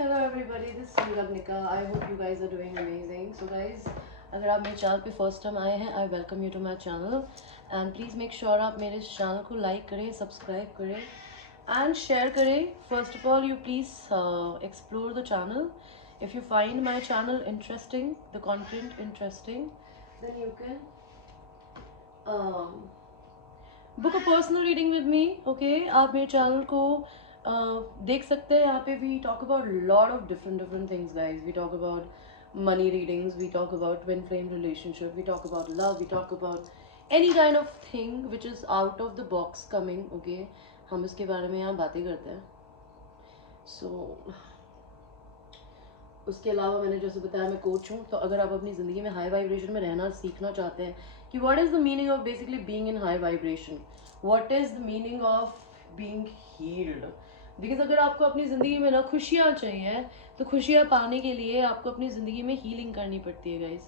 Hello everybody, this is Lagnika. I hope you guys are doing amazing. So guys, अगर आप मेरे channel पे first time आए हैं, I welcome you to my channel and please make sure आप मेरे इस चैनल को लाइक करें, सब्सक्राइब करें एंड शेयर करें. First of all you please explore the channel. If you find my channel interesting, the content interesting, then you can book a personal reading with me. Okay, आप मेरे channel को देख सकते हैं. यहाँ पे we talk about lot of different things guys. We talk about money readings, we talk about twin flame relationship, we talk about love, we talk about any kind of thing which is out of the box coming. Okay, हम इसके बारे में यहाँ बातें करते हैं. सो उसके अलावा मैंने जैसे बताया मैं कोच हूँ. तो अगर आप अपनी ज़िंदगी में हाई वाइब्रेशन में रहना सीखना चाहते हैं कि what is the meaning of basically being in high vibration, what is the meaning of being healed. Because अगर आपको अपनी ज़िंदगी में ना खुशियाँ चाहिए तो खुशियाँ पाने के लिए आपको अपनी ज़िंदगी में हीलिंग करनी पड़ती है गाइज.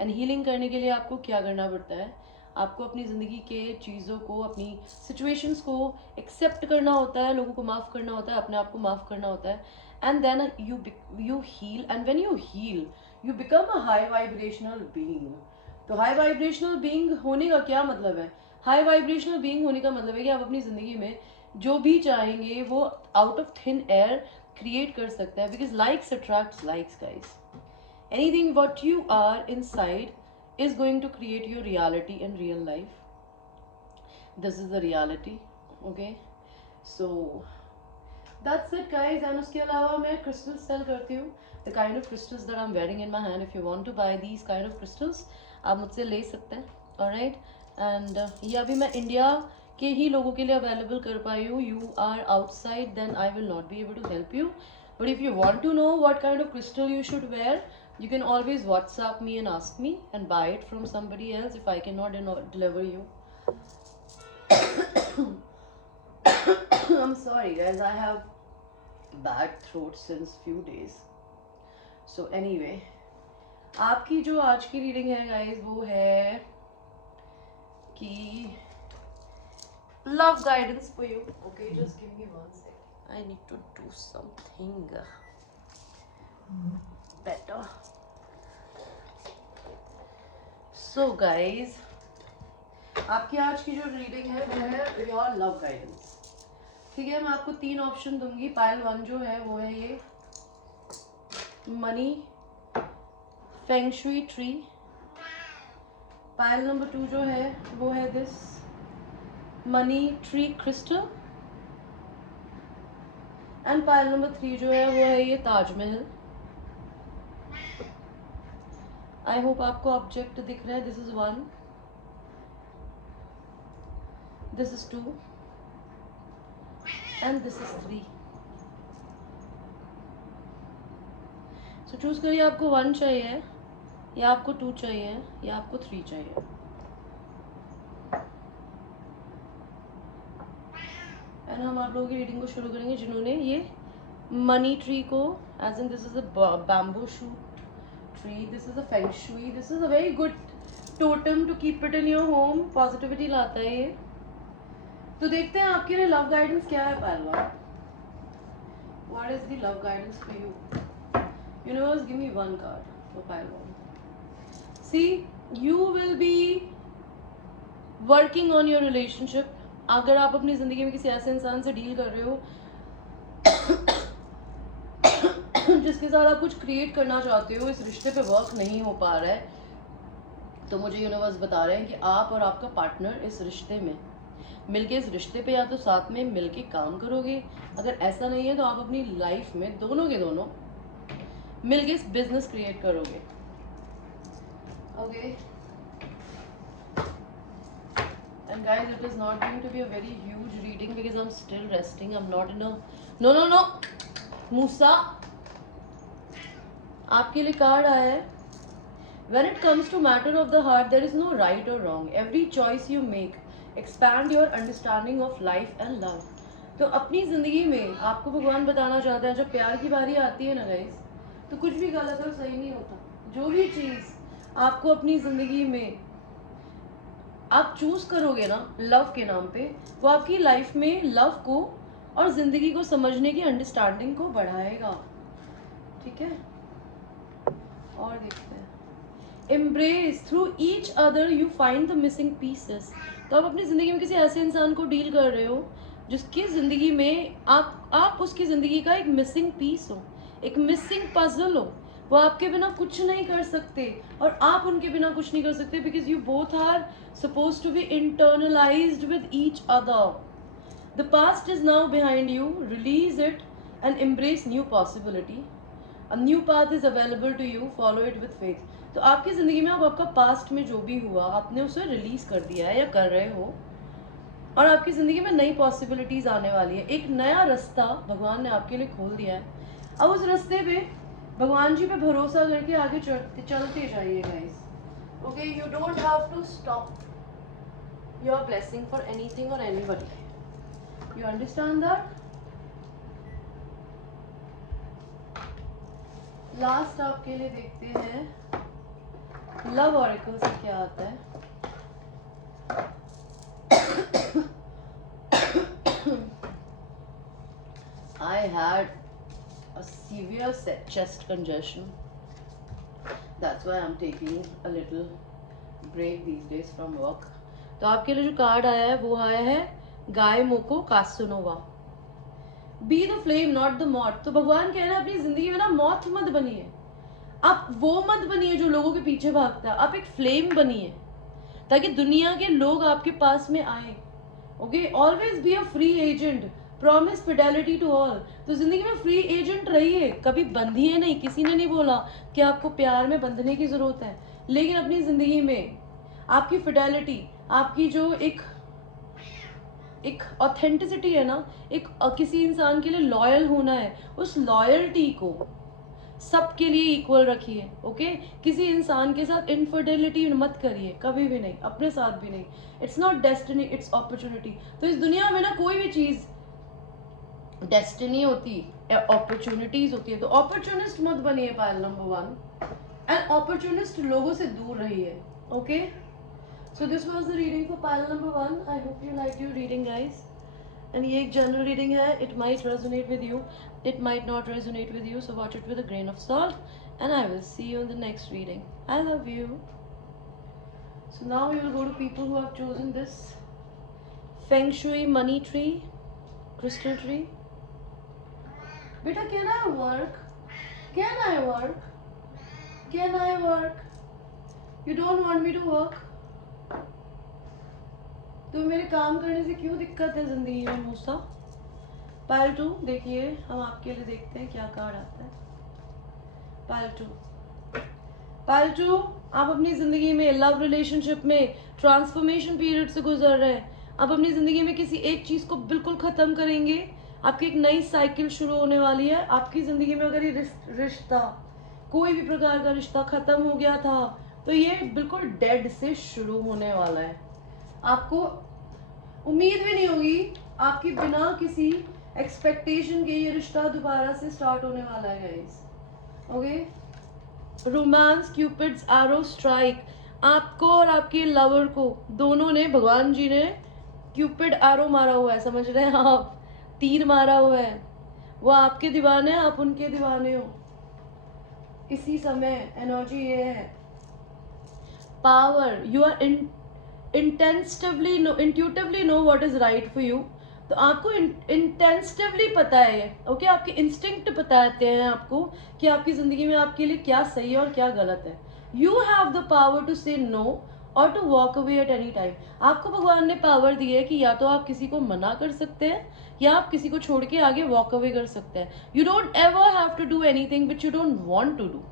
एंड हीलिंग करने के लिए आपको क्या करना पड़ता है? आपको अपनी ज़िंदगी के चीज़ों को, अपनी सिचुएशंस को एक्सेप्ट करना होता है, लोगों को माफ़ करना होता है, अपने आप को माफ़ करना होता है. And then you heal. And when you heal you become a high vibrational being. तो हाई वाइब्रेशनल बीइंग होने का क्या मतलब है? हाई वाइब्रेशनल बीइंग होने का मतलब है कि आप अपनी ज़िंदगी में जो भी चाहेंगे वो out of thin air create कर सकते हैं. Because likes attracts likes guys. Anything what you are inside is going to create your reality in real life. This is the reality. Okay, so that's it guys. And उसके अलावा मैं crystals sell करती हूँ. The kind of crystals that I'm wearing in my hand, if you want to buy these kind of crystals, आप मुझसे ले सकते हैं. Alright, and ये अभी मैं इंडिया के ही लोगों के लिए अवेलेबल कर पाई हूँ. You are outside, then I will not be able to help you. But if you want to know what kind of crystal you should wear, you can always WhatsApp me and ask me and buy it from somebody else if I cannot deliver you. I'm sorry guys, I have bad throat since few days. So anyway, आपकी जो आज की reading है guys वो है कि love guidance for you. Okay, just give me 1 second. I need to do something better. So guys, आपकी आज की जो रीडिंग है वो है योर लव गाइडेंस. ठीक है, मैं आपको 3 ऑप्शन दूंगी. पाइल 1 जो है वो है ये money feng shui tree. Pile number 2 जो है वो है this money tree crystal. And pile number 3 जो है वो है ये ताजमहल. आई होप आपको ऑब्जेक्ट दिख रहा है. This is 1, this is 2 and this is 3. So choose करिए आपको 1 चाहिए या आपको 2 चाहिए या आपको 3 चाहिए. एंड हम आप लोगों की रीडिंग को शुरू करेंगे जिन्होंने ये मनी ट्री को, as in this is a bamboo shoot tree, this is a feng shui, this is a very good totem to keep it in your home. Positivity लाता है ये. तो देखते हैं आपके लिए लव गाइडेंस क्या है पहलवान. What is the love guidance for you? Universe give me 1 card for पहलवान. See, you will be working on your relationship. अगर आप अपनी जिंदगी में किसी ऐसे इंसान से डील कर रहे हो जिसके साथ आप कुछ क्रिएट करना चाहते हो, इस रिश्ते पे वर्क नहीं हो पा रहा है, तो मुझे यूनिवर्स बता रहे हैं कि आप और आपका पार्टनर इस रिश्ते में मिलके, इस रिश्ते पे या तो साथ में मिलके काम करोगे. अगर ऐसा नहीं है तो आप अपनी लाइफ में दोनों के दोनों मिलके इस बिजनेस क्रिएट करोगे. Okay, and guys it is not going to be a very huge reading because I am still resting. I am not in a no मूसा. आपके लिए कार्ड आया है when it comes to matter of the heart there is no right or wrong. every choice you make expand your understanding of life and love. तो अपनी जिंदगी में आपको भगवान बताना चाहते हैं जब प्यार की बारी आती है ना गाइस, तो कुछ भी गलत और सही नहीं होता. जो भी चीज आपको अपनी जिंदगी में आप चूज करोगे ना लव के नाम पे, वो आपकी लाइफ में लव को और जिंदगी को समझने की अंडरस्टैंडिंग को बढ़ाएगा. ठीक है, और देखते हैं. Embrace through each other you find the missing pieces. तो आप अपनी ज़िंदगी में किसी ऐसे इंसान को डील कर रहे हो जिसकी ज़िंदगी में आप उसकी ज़िंदगी का एक मिसिंग पीस हो, एक मिसिंग पजल हो. वो आपके बिना कुछ नहीं कर सकते और आप उनके बिना कुछ नहीं कर सकते, because you both are suppose to be internalised with each other. The past is now behind you, release it and embrace new possibility. A new path is available to you, follow it with faith. तो आपकी ज़िंदगी में अब आपका past में जो भी हुआ आपने उसे रिलीज कर दिया है या कर रहे हो, और आपकी ज़िंदगी में नई पॉसिबिलिटीज़ आने वाली है. एक नया रास्ता भगवान ने आपके लिए खोल दिया है. अब उस रास्ते पे भगवान जी पे भरोसा करके आगे चलते जाइए guys. Okay, you don't have to stop your blessing for anything और anybody. You understand that? Last आपके लिए देखते हैं लव ऑरेकल से क्या आता है. I had a severe chest congestion. That's why I'm taking a little break these days from work. तो आपके लिए जो कार्ड आया है वो आया है गाय मोको Casanova. Be the flame not the moth. तो भगवान कह रहे हैं अपनी जिंदगी में ना मॉथ मत बनिए, आप वो मत बनिए जो लोगों के पीछे भागता है. आप एक फ्लेम बनिए ताकि दुनिया के लोग आपके पास में आए. Okay, always be a free agent, promise fidelity to all. तो जिंदगी में फ्री एजेंट रहिए, कभी बंधिए नहीं. किसी ने नहीं बोला कि आपको प्यार में बंधने की जरूरत है, लेकिन अपनी जिंदगी में आपकी फिडेलिटी, आपकी जो एक ऑथेंटिसिटी है ना, एक किसी इंसान के लिए लॉयल होना है, उस लॉयल्टी को सबके लिए इक्वल रखिए. ओके, किसी इंसान के साथ इनफिडेलिटी मत करिए, कभी भी नहीं, अपने साथ भी नहीं. It's not destiny, it's opportunity. तो इस दुनिया में ना कोई भी चीज डेस्टिनी होती है, अपॉर्चुनिटीज होती है. तो अपॉर्चुनिस्ट मत बनिए, पायल नंबर 1. एंड अपॉर्चुनिस्ट लोगों से दूर रहिए. Okay, so this was the reading for pile number 1. I hope you liked your reading, guys. And ये एक general reading है, it might resonate with you, it might not resonate with you, so watch it with a grain of salt, and I will see you in the next reading. I love you. So now we will go to people who have chosen this Feng Shui money tree, crystal tree. Beta, can I work? Can I work? Can I work? You don't want me to work? तो मेरे काम करने से क्यों दिक्कत है जिंदगी में मूसा? पायल 2 देखिए, हम आपके लिए देखते हैं क्या कार्ड आता है. पायल 2, आप अपनी जिंदगी में लव रिलेशनशिप में ट्रांसफॉर्मेशन पीरियड से गुजर रहे हैं. आप अपनी जिंदगी में किसी एक चीज को बिल्कुल खत्म करेंगे, आपकी एक नई साइकिल शुरू होने वाली है. आपकी जिंदगी में अगर ये रिश्ता, कोई भी प्रकार का रिश्ता खत्म हो गया था, तो ये बिल्कुल डेड से शुरू होने वाला है. आपको उम्मीद भी नहीं होगी, आपकी बिना किसी एक्सपेक्टेशन के ये रिश्ता दोबारा से स्टार्ट होने वाला है guys. Okay, romance, cupids arrow strike. आपको और आपके लवर को दोनों ने, भगवान जी ने क्यूपिड एरो मारा हुआ है, समझ रहे हैं आप, तीर मारा हुआ है. वो आपके दीवाने, आप उनके दीवाने हो. इसी समय एनर्जी ये है. Power, you are intuitively know what is right for you. तो आपको इंटेंसिवली पता है, ओके, आपके इंस्टिंक्ट बताते हैं आपको कि आपकी जिंदगी में आपके लिए क्या सही है और क्या गलत है. You have the power to say no और to walk away at any time. आपको भगवान ने पावर दी है कि या तो आप किसी को मना कर सकते हैं या आप किसी को छोड़ के आगे वॉक अवे कर सकते हैं. You don't ever have to do anything which you don't want to do,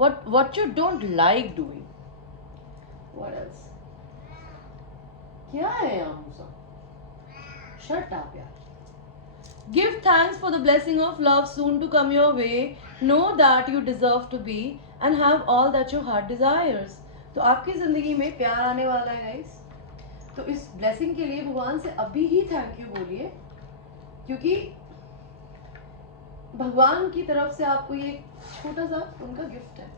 what you don't like doing. What else? क्या है यहाँ मूसा? शट अप यार. Give thanks for the blessing of love soon to come your way. Know that you deserve to be and have all that your heart desires. तो आपकी जिंदगी में प्यार आने वाला है गाइस. तो इस ब्लेसिंग के लिए भगवान से अभी ही थैंक यू बोलिए, क्योंकि भगवान की तरफ से आपको ये छोटा सा उनका गिफ्ट है.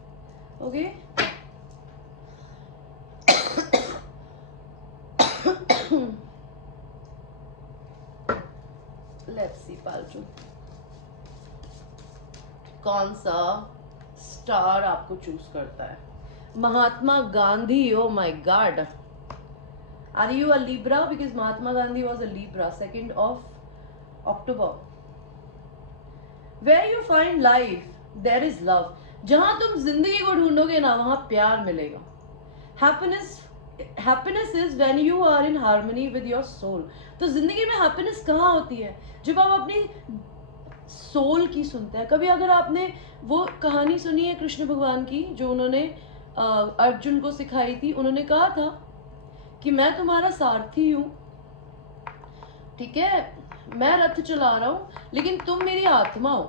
ओके, let's see पालचू. कौन सा स्टार आपको चूज करता है? Mahatma Gandhi, oh my God, are you a Libra? Because Mahatma Gandhi was a Libra, 2nd of October. Where you find life, there is love. जहां तुम जिंदगी को ढूंढोगे ना, वहां प्यार मिलेगा. Happiness is when you are in harmony with your soul. तो जिंदगी में हैप्पीनेस कहाँ होती है? जब आप अपनी सोल की सुनते हैं. कभी अगर आपने वो कहानी सुनी है कृष्ण भगवान की, जो उन्होंने अर्जुन को सिखाई थी. उन्होंने कहा था कि मैं तुम्हारा सारथी हूं, ठीक है, मैं रथ चला रहा हूं, लेकिन तुम मेरी आत्मा हो,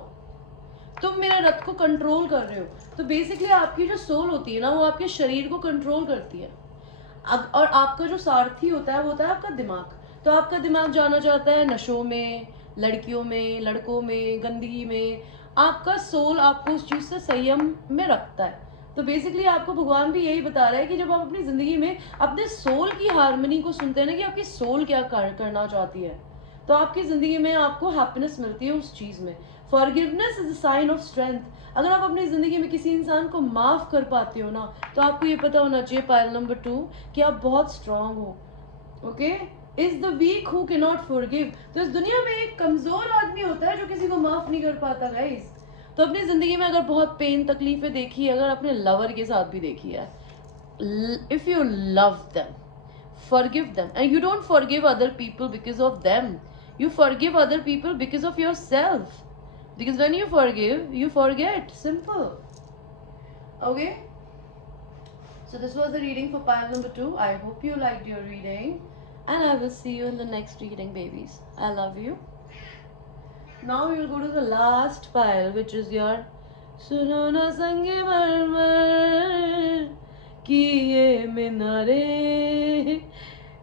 तुम मेरे रथ को कंट्रोल कर रहे हो. तो बेसिकली आपकी जो सोल होती है ना, वो आपके शरीर को कंट्रोल करती है. और आपका जो सारथी होता है वो होता है आपका दिमाग. तो आपका दिमाग जाना चाहता है नशों में, लड़कियों में, लड़कों में, गंदगी में. आपका सोल आपको उस चीज से संयम में रखता है. तो बेसिकली आपको भगवान भी यही बता रहा है कि जब आप अपनी जिंदगी में अपने सोल की हार्मनी को सुनते हैं ना, कि आपकी सोल क्या करना चाहती है, तो आपकी जिंदगी में आपको हैप्पीनेस मिलती है उस चीज में. Forgiveness is a sign of strength. अगर आप अपनी जिंदगी में किसी इंसान को माफ कर पाते हो ना, तो आपको ये पता होना चाहिए, पायल नंबर 2, कि आप बहुत स्ट्रांग हो. Okay, is the weak who can not forgive. तो इस दुनिया में एक कमजोर आदमी होता है जो किसी को माफ नहीं कर पाता गाइस. तो अपनी जिंदगी में अगर बहुत पेन तकलीफें देखी है, अगर अपने लवर के साथ भी देखी है, if you love them, forgive them. And you don't forgive other people because of them. You forgive other people because of yourself. Because when you forgive, you forget. Simple. Okay? So this was the reading for pile number 2. I hope you liked your reading. And I will see you in the next reading, babies. I love you. Now we will go to the last pile, which is your Suno na sange marmar कि ये मीनारे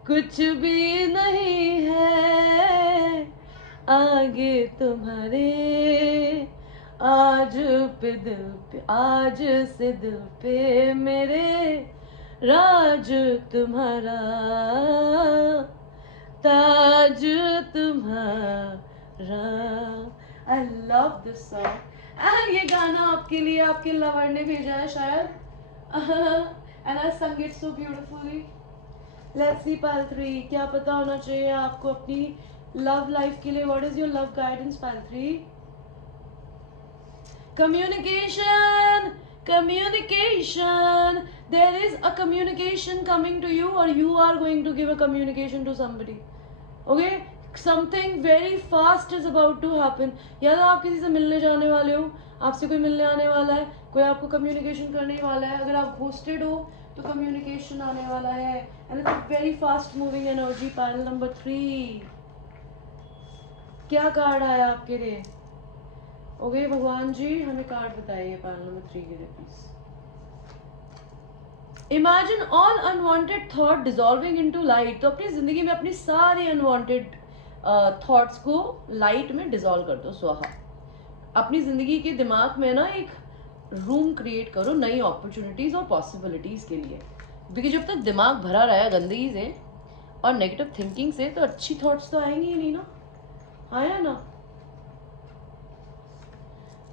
कुछ भी नहीं है आगे तुम्हारे. आज पे दिल पे, आज से दिल पे मेरे राज तुम्हारा, ताज तुम्हारा. I love this song. And ये गाना आपके लिए आपके लवर ने भेजा है शायद. And I sung it so beautifully. Let's see pile 3. क्या पता होना चाहिए आपको अपनी love life के लिए? What is your love guidance pile 3? Communication. Communication. There is a communication coming to you, or you are going to give a communication to somebody. Okay? Something very fast is about to happen. या तो आप किसी से मिलने जाने वाले हो, आपसे कोई मिलने आने वाला है, कोई आपको कम्युनिकेशन करने वाला है. अगर आप घोस्टेड हो तो कम्युनिकेशन आने वाला है. And it's very fast moving energy. Pile number 3, क्या कार्ड आया आपके लिए? ओके भगवान जी, हमें कार्ड बताइए पाइल नंबर 3 के लिए please. Imagine all unwanted thought dissolving into light. तो अपनी जिंदगी में अपनी सारी अनवांटेड थॉट्स को लाइट में डिसॉल्व कर दो, स्वाहा. अपनी जिंदगी के दिमाग में ना एक रूम क्रिएट करो नई अपॉर्चुनिटीज और पॉसिबिलिटीज के लिए. क्योंकि जब तक दिमाग भरा रहा गंदगी से और नेगेटिव थिंकिंग से, तो अच्छी थॉट्स तो आएंगी ही नहीं ना. आया ना?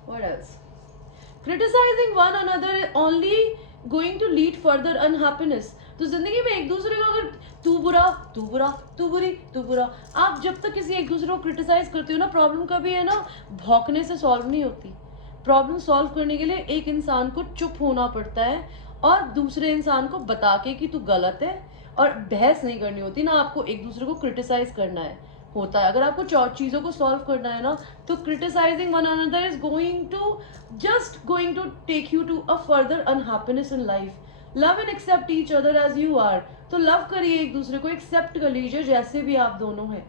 What else? Criticizing one another only going to lead further unhappiness. तो जिंदगी में एक दूसरे को अगर तू बुरा, तू बुरा, तू बुरी, तू बुरा, आप जब तक किसी एक दूसरे को क्रिटिसाइज करते हो ना, प्रॉब्लम कभी है ना भौंकने से सॉल्व नहीं होती. प्रॉब्लम सॉल्व करने के लिए एक इंसान को चुप होना पड़ता है और दूसरे इंसान को बता के कि तू गलत है, और बहस नहीं करनी होती ना, आपको एक दूसरे को क्रिटिसाइज करना है होता है. अगर आपको चीज़ों को सॉल्व करना है ना, तो criticising one another is going to take you to a further unhappiness in life. Love and accept each other as you are. तो लव करिए एक दूसरे को, एक्सेप्ट कर लीजिए जैसे भी आप दोनों हैं.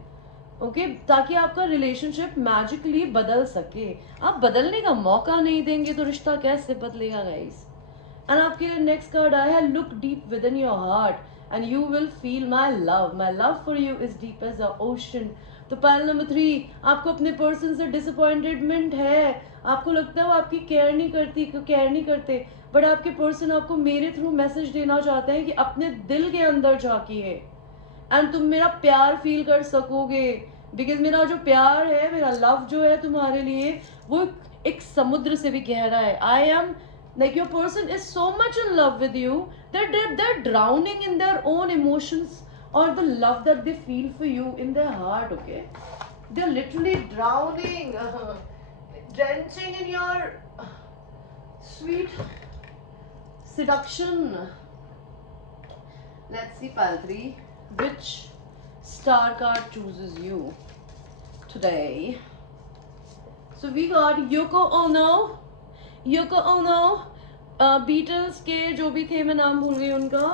ओके, ताकि आपका रिलेशनशिप मैजिकली बदल सके. आप बदलने का मौका नहीं देंगे तो रिश्ता कैसे बदलेगा गाइस. एंड आपके नेक्स्ट कार्ड आया है, look deep within your heart and you will feel my love for you is deep as the ocean. तो पाइल नंबर 3, आपको अपने पर्सन से डिसअपॉइंटेडमेंट है. आपको लगता है वो आपकी केयर नहीं करते, बट आपके पर्सन आपको मेरे थ्रू मैसेज देना चाहते हैं कि अपने दिल के अंदर झांकिए एंड तुम मेरा प्यार फील कर सकोगे. बिकॉज मेरा जो प्यार है, मेरा लव जो है तुम्हारे लिए, वो एक समुद्र से भी गहरा है. I am like your person is so much in love with you that they're drowning in their own emotions or the love that they feel for you in their heart. Okay, they're literally drowning, drenching in your sweet seduction. Let's see, pile 3, which star card chooses you today. So we got Yoko Ono. Yoko Ono, Beatles के जो भी थे, मैं नाम भूल गई उनका,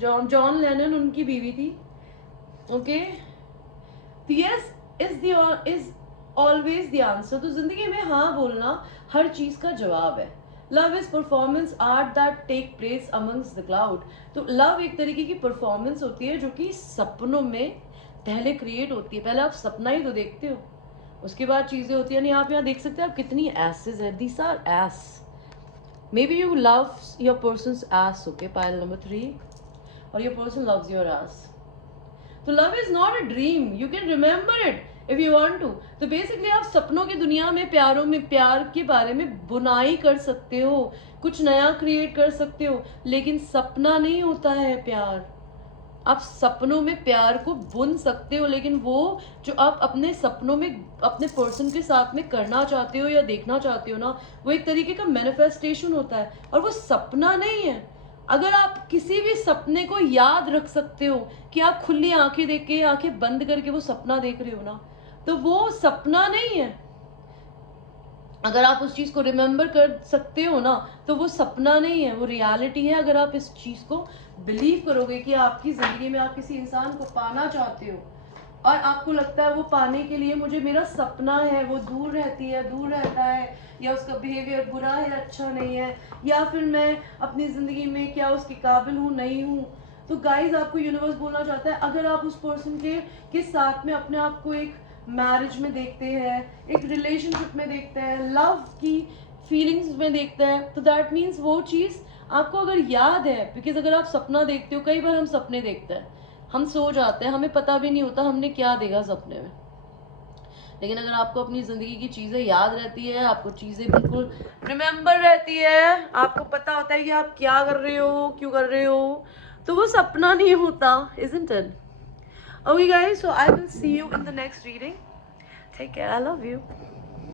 John Lennon उनकी बीवी थी. Okay, yes is always the answer. तो जिंदगी में हाँ बोलना हर चीज का जवाब है. Love is performance art that take place amongst the cloud. तो लव एक तरीके की परफॉर्मेंस होती है जो कि सपनों में पहले क्रिएट होती है. पहले आप सपना ही तो देखते हो, उसके बाद चीजें होती है. नहीं, आप यहाँ देख सकते हैं आप कितनी एसेस है. These are ace. Maybe you love your person's ass, okay, pile number 3, or your person loves your ass. So love is not a dream. You can remember it if you want to. तो basically आप सपनों की दुनिया में प्यार के बारे में बुनाई कर सकते हो, कुछ नया क्रिएट कर सकते हो, लेकिन सपना नहीं होता है प्यार. आप सपनों में प्यार को बुन सकते हो, लेकिन वो जो आप अपने सपनों में अपने पर्सन के साथ में करना चाहते हो या देखना चाहते हो ना, वो एक तरीके का मैनिफेस्टेशन होता है और वो सपना नहीं है. अगर आप किसी भी सपने को याद रख सकते हो कि आप खुली आंखें देख के, आंखें बंद करके वो सपना देख रहे हो ना, तो वो सपना नहीं है. अगर आप उस चीज को रिमेम्बर कर सकते हो ना, तो वो सपना नहीं है, वो रियलिटी है. अगर आप इस चीज को बिलीव करोगे कि आपकी जिंदगी में आप किसी इंसान को पाना चाहते हो और आपको लगता है वो पाने के लिए मुझे मेरा सपना है, वो दूर रहता है, या उसका बिहेवियर बुरा है, अच्छा नहीं है, या फिर मैं अपनी जिंदगी में क्या उसके काबिल हूँ, नहीं हूँ. तो गाइज, आपको यूनिवर्स बोलना चाहता है, अगर आप उस पर्सन के साथ में अपने आप को एक मैरिज में देखते हैं, एक रिलेशनशिप में देखते हैं, लव की फीलिंग्स में देखते हैं, तो दैट मीन्स वो चीज़ आपको अगर याद है. बिकॉज अगर आप सपना देखते हो, कई बार हम सपने देखते हैं, हम सो जाते हैं, हमें पता भी नहीं होता हमने क्या देखा सपने में. लेकिन अगर आपको अपनी ज़िंदगी की चीज़ें याद रहती है, आपको चीज़ें बिल्कुल रिमेम्बर रहती है, आपको पता होता है कि आप क्या कर रहे हो, क्यों कर रहे हो, तो वो सपना नहीं होता. Isn't it? Okay guys, so I will see you in the next reading. Take care. I love you.